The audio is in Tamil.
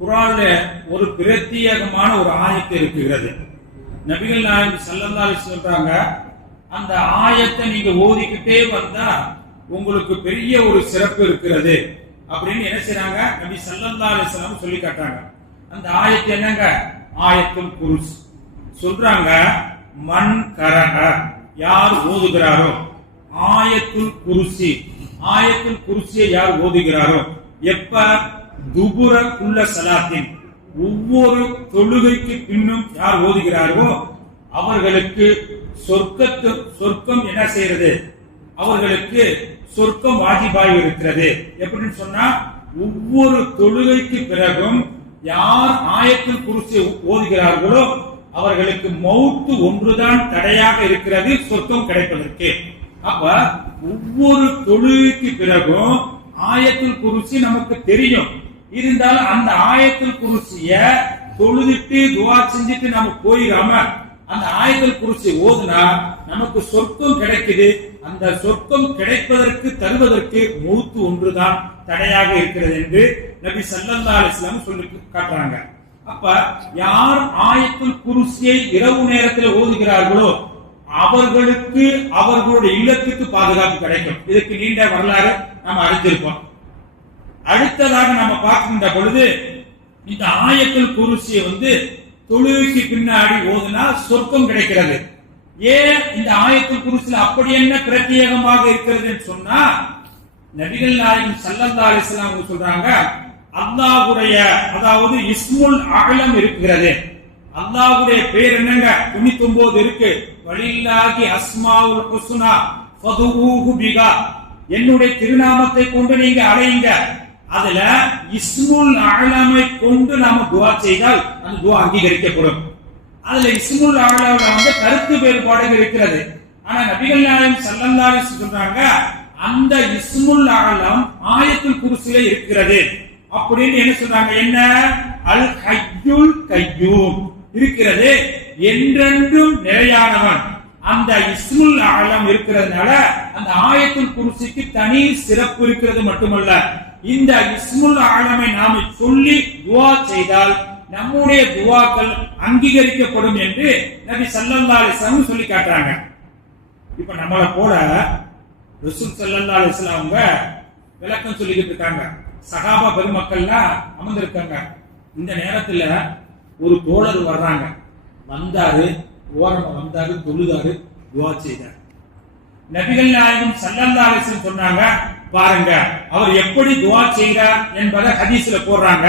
குரான்ல ஒரு பிரத்யேகமான ஒரு ஆயத்தை இருக்கிறது. நபிகள் நாயகம் செல்லந்தாலி சொல்றாங்க அந்த ஆயத்தை நீங்க ஓதிக்கிட்டே வந்தா உங்களுக்கு பெரிய ஒரு சிறப்பு இருக்கிறது. அப்படின்னு என்ன செய்றாங்க? நபி செல்லந்தாலி செல்லம் சொல்லி காட்டாங்க அந்த ஆயத்தை என்னங்க? ஆயத்தும் குருஸ். சொல்றாங்க மண் கரக. யார் ஓதுகிறாரோ? ஆயத்துல் குருசி. ஆயத்துல் குருசியை யார் ஓதுகிறாரோ? எப்ப? துபுர உள்ள சலாத்தின் ஒவ்வொரு தொழுகைக்கு பின்னும் யார் ஓதுகிறாரோ அவர்களுக்கு சொர்க்கத்து சொர்க்கம் என்ன செய்யறது அவர்களுக்கு சொர்க்கம் வாஜிபாய் இருக்கிறது. எப்படின்னு சொன்னா ஒவ்வொரு தொழுகைக்கு பிறகும் யார் ஆயத்தில் குறிச்சு ஓதுகிறார்களோ அவர்களுக்கு மௌத்து ஒன்றுதான் தடையாக இருக்கிறது சொர்க்கம் கிடைப்பதற்கு. அப்ப ஒவ்வொரு தொழுகைக்கு பிறகும் ஆயத்தில் குறிச்சு நமக்கு தெரியும். இருந்தாலும் அந்த ஆயத்தில் குறிச்சிய தொழுதிட்டு துவா செஞ்சுட்டு நம்ம போயிடாம அந்த ஆயத்தில் குறிச்சி ஓதுனா நமக்கு சொர்க்கம் கிடைக்குது. அந்த சொர்க்கம் கிடைப்பதற்கு தருவதற்கு மூத்து ஒன்றுதான் தடையாக இருக்கிறது என்று நபி சல்லல்லா அலிஸ்லாம் சொல்லி காட்டுறாங்க. அப்ப யார் ஆயத்தில் குருசியை இரவு நேரத்தில் ஓதுகிறார்களோ அவர்களுக்கு அவர்களுடைய இல்லத்துக்கு பாதுகாப்பு கிடைக்கும். இதுக்கு நீண்ட வரலாறு நாம் அறிஞ்சிருப்போம் அடுத்ததாக நம்ம பார்க்கின்ற பொழுது இந்த ஆயத்தில் குருசியை வந்து தொழுகைக்கு பின்னாடி ஓதுனா சொர்க்கம் கிடைக்கிறது. ஏன் இந்த ஆயத்தில் குருசில அப்படி என்ன பிரத்யேகமாக இருக்கிறதுன்னு சொன்னா நபிகள் நாயகம் சல்லல்லா அலிஸ்லாம் சொல்றாங்க அல்லாஹுடைய அதாவது இஸ்முல் அகலம் இருக்கிறது. அல்லாஹுடைய பேர் என்னங்க? தொண்ணூத்தி ஒன்பது இருக்கு. வழியில்லாகி அஸ்மாவுல் ஹுஸ்னா என்னுடைய திருநாமத்தை கொண்டு நீங்க அடையுங்க. அதுல இஸ்முல் அகலமை கொண்டு நாம துவா செய்தால் அந்த துவா அங்கீகரிக்கப்படும். அதுல இஸ்முல் அகலாவில வந்து கருத்து வேறுபாடுகள் இருக்கிறது. ஆனா நபிகள் நாயகம் ஸல்லல்லாஹு சொல்றாங்க அந்த இஸ்முல் அகலம் ஆயத்தில் குருசில இருக்கிறது. அப்படின்னு என்ன சொல்றாங்க? என்ன? அல் ஹய்யுல் கையூம். இருக்கிறது என்றென்றும் நிலையானவன். அந்த இஸ்முல் அகலம் இருக்கிறதுனால அந்த ஆயத்தில் குருசிக்கு தனி சிறப்பு இருக்கிறது மட்டுமல்ல. இந்த இஸ்முல் ஆலமை நாம சொல்லி துவா செய்தால் நம்முடைய துவாக்கள் அங்கீகரிக்கப்படும் என்று நபி சல்லல்லா அலிஸ்லாம் சொல்லி காட்டுறாங்க. இப்ப நம்மளை போல ரசூல் சல்லல்லா அலிஸ்லாம் அவங்க விளக்கம் சொல்லிக்கிட்டு இருக்காங்க. சகாபா பெருமக்கள்லாம் அமர்ந்திருக்காங்க. இந்த நேரத்துல ஒரு தோழர் வர்றாங்க. வந்தாரு ஓரமா வந்தாரு தொழுதாரு துவா செய்தார். நபிகள் நாயகம் சல்லல்லா அலிஸ்லாம் சொன்னாங்க பாருங்க. அவர் எப்படி துவா செய்கிறார் என்பதை ஹதீஸ்ல போடுறாங்க.